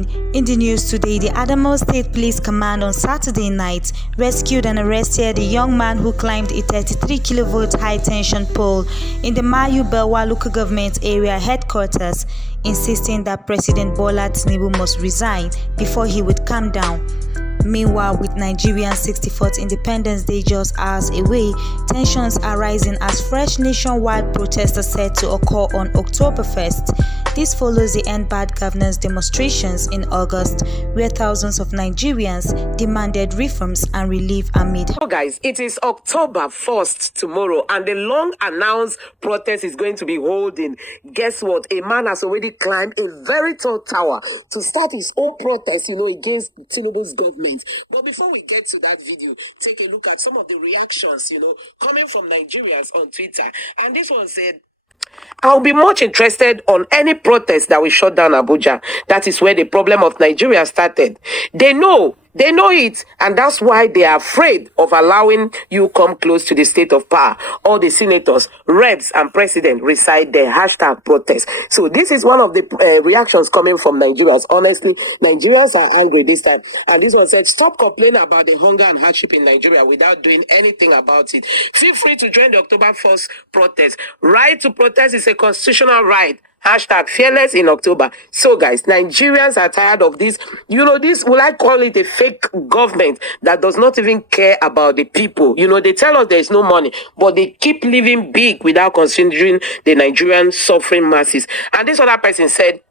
morning. In the news today, the Adamawa State Police Command on Saturday night rescued and arrested a young man who climbed a 33 kilovolt high-tension pole in the Mayu Belwa local government area headquarters, insisting that President Bola Tinubu must resign before he would calm down. Meanwhile, with Nigerians' 64th Independence Day just hours away, tensions are rising as fresh nationwide protests are set to occur on October 1st. This follows the End Bad Governance demonstrations in August, where thousands of Nigerians demanded reforms and relief amid. So guys, it is October 1st tomorrow, and the long-announced protest is going to be holding. Guess what? A man has already climbed a very tall tower to start his own protest, against Tinubu's government. But before we get to that video, take a look at some of the reactions, coming from Nigerians on Twitter. And this one said, I'll be much interested on any protest that will shut down Abuja. That is where the problem of Nigeria started. They know it, and that's why they are afraid of allowing you come close to the state of power. All the senators, reps, and president reside their hashtag protest. So this is one of the reactions coming from Nigerians. Honestly, Nigerians are angry this time. And this one said, stop complaining about the hunger and hardship in Nigeria without doing anything about it. Feel free to join the October 1st protest. Right to protest is a constitutional right. Hashtag fearless in October. So guys, Nigerians are tired of this. This, will I call it a fake government that does not even care about the people. They tell us there is no money, but they keep living big without considering the Nigerian suffering masses. And this other person said,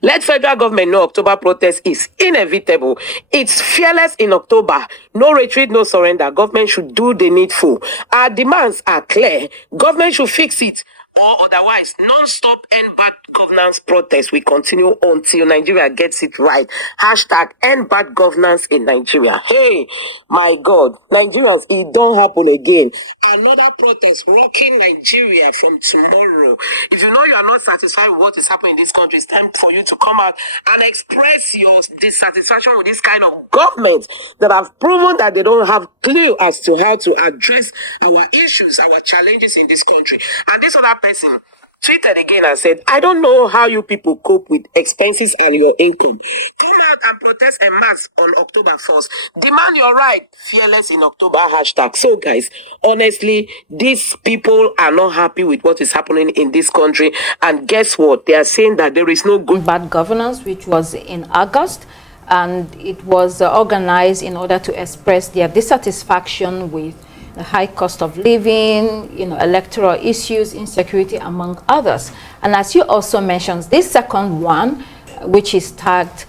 let federal government know October protest is inevitable. It's fearless in October. No retreat, no surrender. Government should do the needful. Our demands are clear. Government should fix it. Or otherwise, non-stop end bad governance protest will continue until Nigeria gets it right. Hashtag end bad governance in Nigeria. Hey, my God, Nigerians, it don't happen again. Another protest rocking Nigeria from tomorrow. If you know you are not satisfied with what is happening in this country, it's time for you to come out and express your dissatisfaction with this kind of government that have proven that they don't have clue as to how to address our issues, our challenges in this country. And this other person tweeted again and said, I don't know how you people cope with expenses and your income. Come out and protest en masse on October 1st. Demand your right. Fearless in October hashtag. So guys, honestly, these people are not happy with what is happening in this country. And guess what? They are saying that there is no good bad governance, which was in August. And it was organized in order to express their dissatisfaction with the high cost of living, electoral issues, insecurity, among others. And as you also mentioned, this second one, which is tagged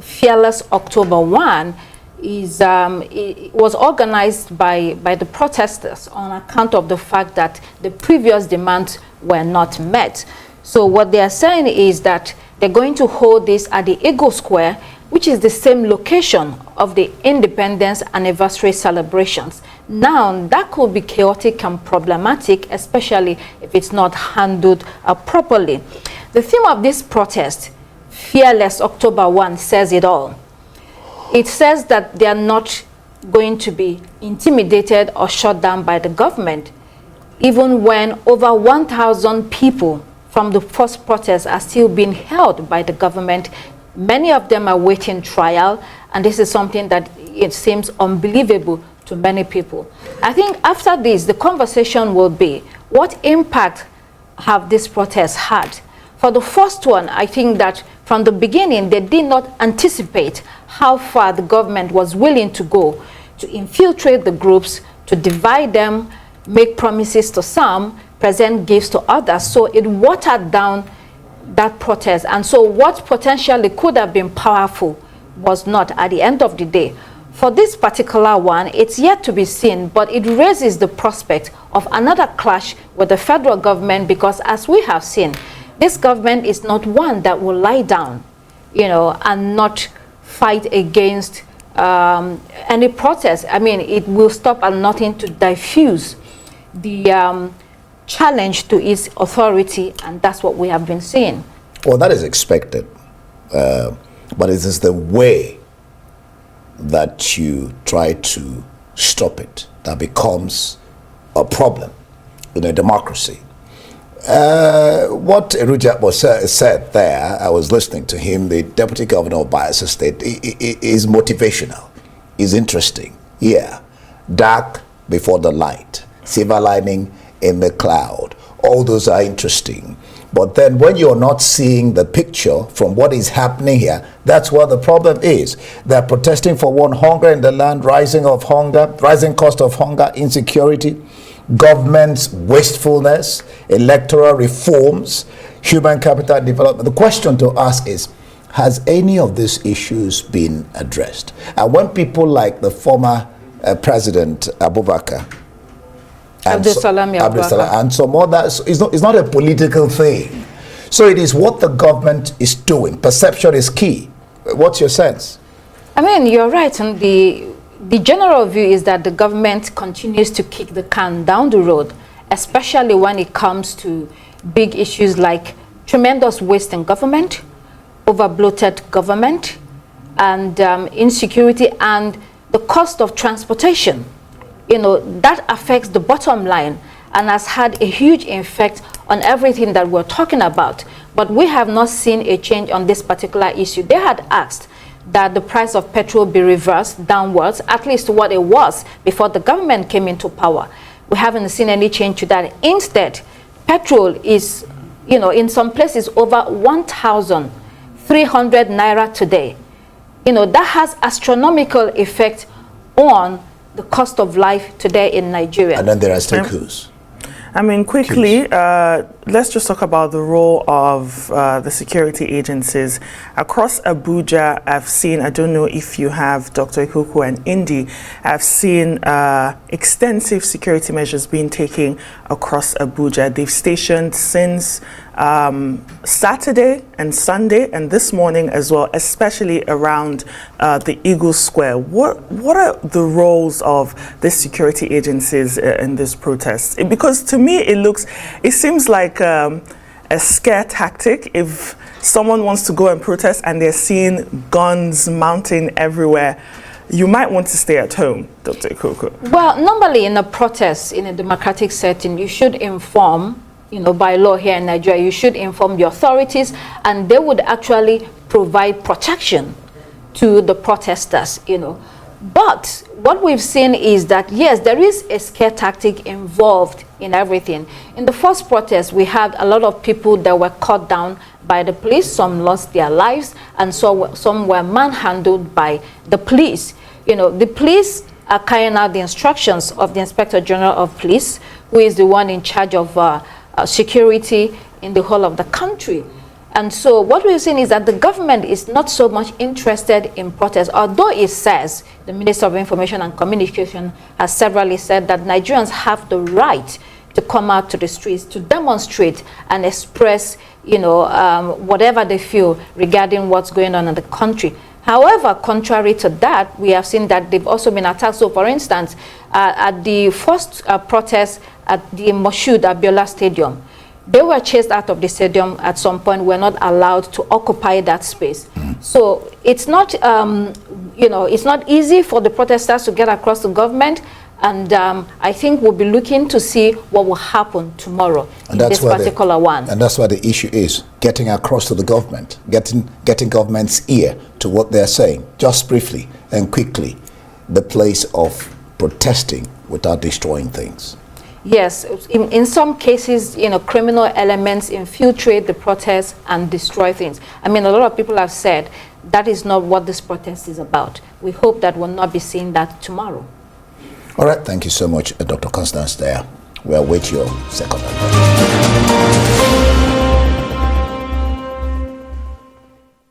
Fearless October 1, it was organized by the protesters on account of the fact that the previous demands were not met. So what they are saying is that they're going to hold this at the Eagle Square, which is the same location of the Independence Anniversary celebrations. Now, that could be chaotic and problematic, especially if it's not handled properly. The theme of this protest, Fearless October 1, says it all. It says that they are not going to be intimidated or shut down by the government, even when over 1,000 people from the first protest are still being held by the government. Many of them are waiting trial, and this is something that it seems unbelievable to many people. I think after this, the conversation will be, what impact have these protests had? For the first one, I think that from the beginning, they did not anticipate how far the government was willing to go to infiltrate the groups, to divide them, make promises to some, present gifts to others. So it watered down that protest. And so what potentially could have been powerful was not at the end of the day. For this particular one, it's yet to be seen, but it raises the prospect of another clash with the federal government, because as we have seen, this government is not one that will lie down, and not fight against any protest. I mean, it will stop at nothing to diffuse the challenge to its authority, and that's what we have been seeing. Well, that is expected, but it is the way that you try to stop it that becomes a problem in a democracy. What Rujat was said there, I was listening to him, the Deputy Governor of Bayelsa State, is motivational, is interesting. Yeah, dark before the light, silver lining in the cloud. All those are interesting. But then when you're not seeing the picture from what is happening here, that's what the problem is. They're protesting for one, hunger in the land, rising of hunger, rising cost of hunger, insecurity, government's wastefulness, electoral reforms, human capital development. The question to ask is, has any of these issues been addressed? And when people like the former President Abubakar, Abdulsalam and some others, it's not a political thing. So it is what the government is doing. Perception is key. What's your sense? I mean, you're right. And the general view is that the government continues to kick the can down the road, especially when it comes to big issues like tremendous waste in government, over-bloated government, and insecurity, and the cost of transportation. You know, that affects the bottom line and has had a huge effect on everything that we're talking about. But we have not seen a change on this particular issue. They had asked that the price of petrol be reversed downwards, at least to what it was before the government came into power. We haven't seen any change to that. Instead, petrol is, you know, in some places over 1,300 naira today. You know, that has astronomical effect on the cost of life today in Nigeria. And then there are still coups. I mean, quickly, let's just talk about the role of the security agencies. Across Abuja, I've seen, I don't know if you have, Dr. Ikuku and Indy, I've seen extensive security measures being taken across Abuja. They've stationed since Saturday and Sunday and this morning as well, especially around the Eagle Square. What are the roles of the security agencies in this protest? Because to me, it seems like a scare tactic. If someone wants to go and protest and they're seeing guns mounting everywhere, you might want to stay at home, Dr. Ikuku. Well, normally in a protest, in a democratic setting, you should inform, you know, by law here in Nigeria, you should inform the authorities, and they would actually provide protection to the protesters, you know. But what we've seen is that, yes, there is a scare tactic involved in everything. In the first protest, we had a lot of people that were cut down by the police. Some lost their lives, and so some were manhandled by the police. You know, the police are carrying out the instructions of the Inspector General of Police, who is the one in charge of security in the whole of the country. And so what we're seeing is that the government is not so much interested in protests, although it says, the Minister of Information and Communication has severally said that Nigerians have the right to come out to the streets to demonstrate and express, you know, whatever they feel regarding what's going on in the country. However, contrary to that, we have seen that they've also been attacked. So, for instance, at the first protest at the Moshood Abiola Stadium, they were chased out of the stadium at some point, were not allowed to occupy that space. So it's not, you know, it's not easy for the protesters to get across the government. And I think we'll be looking to see what will happen tomorrow in this particular one. And that's why the issue is getting across to the government, getting government's ear to what they're saying. Just briefly and quickly, the place of protesting without destroying things. Yes, in some cases, you know, criminal elements infiltrate the protests and destroy things. I mean, a lot of people have said that is not what this protest is about. We hope that we'll not be seeing that tomorrow. All right, thank you so much, Dr. Constance there. We'll await your second.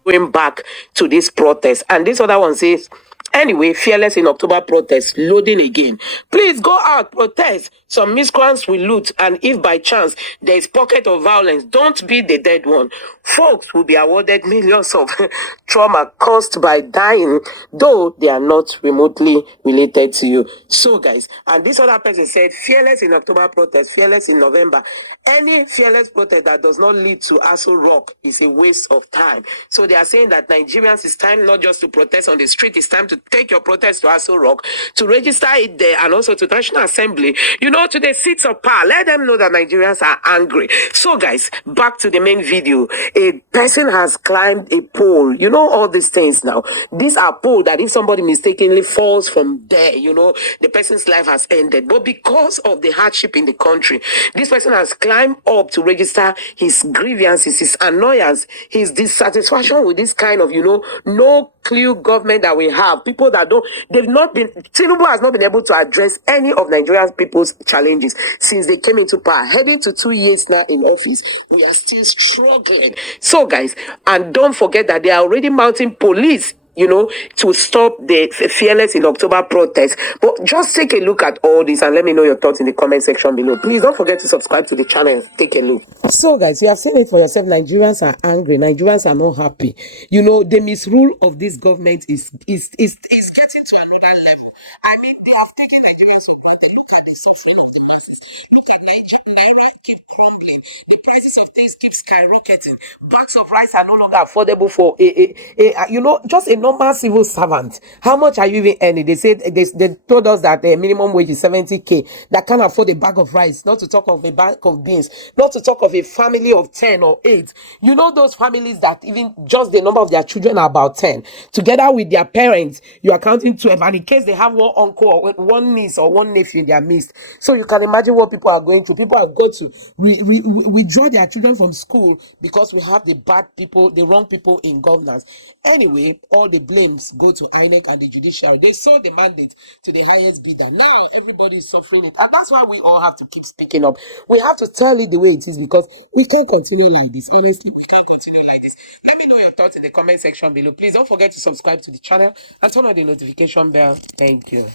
Going back to this protest, and this other one says, anyway, fearless in October protest, loading again. Please go out, protest. Some miscreants will loot, and if by chance there is pocket of violence, don't be the dead one. Folks will be awarded millions of trauma caused by dying, though they are not remotely related to you. So, guys, and this other person said, fearless in October protest, fearless in November. Any fearless protest that does not lead to Aso Rock is a waste of time. So they are saying that Nigerians, it's time not just to protest on the street, it's time to take your protest to Aso Rock, to register it there, and also to National Assembly, to the seats of power. Let them know that Nigerians are angry. So, guys, back to the main video. A person has climbed a pole. All these things now. These are poles that if somebody mistakenly falls from there, the person's life has ended. But because of the hardship in the country, this person has climbed up to register his grievances, his annoyance, his dissatisfaction with this kind of, no clue government that we have. People that Tinubu has not been able to address any of Nigerian people's challenges since they came into power. Heading to 2 years now in office, we are still struggling. So, guys, and don't forget that they are already mounting police to stop the fearless in October protest. But just take a look at all this and let me know your thoughts in the comment section below. Please don't forget to subscribe to the channel. Take a look. So, guys, you have seen it for yourself. Nigerians are angry. Nigerians are not happy. The misrule of this government is getting to another level. I mean, they have taken Nigerians for granted. Look at the suffering of the masses. Look at Naira keep crumbling. The prices of things keep skyrocketing. Bags of rice are no longer affordable for just a normal civil servant. How much are you even earning? They said they told us that the minimum wage is 70k. That can't afford a bag of rice. Not to talk of a bag of beans. Not to talk of a family of 10 or 8. Those families that even just the number of their children are about 10. Together with their parents, you are counting 12. And in case they have one uncle or one niece or one nephew in their midst, so you can imagine what people are going through. People have got to withdraw their children from school because we have the bad people, the wrong people in governance. Anyway, all the blames go to INEC and the judiciary. They sold the mandate to the highest bidder. Now everybody is suffering it, and that's why we all have to keep speaking up. We have to tell it the way it is, because we can't continue like this. Honestly, we can't continue like this. Let me know your thoughts in the comment section below. Please don't forget to subscribe to the channel and turn on the notification bell. Thank you.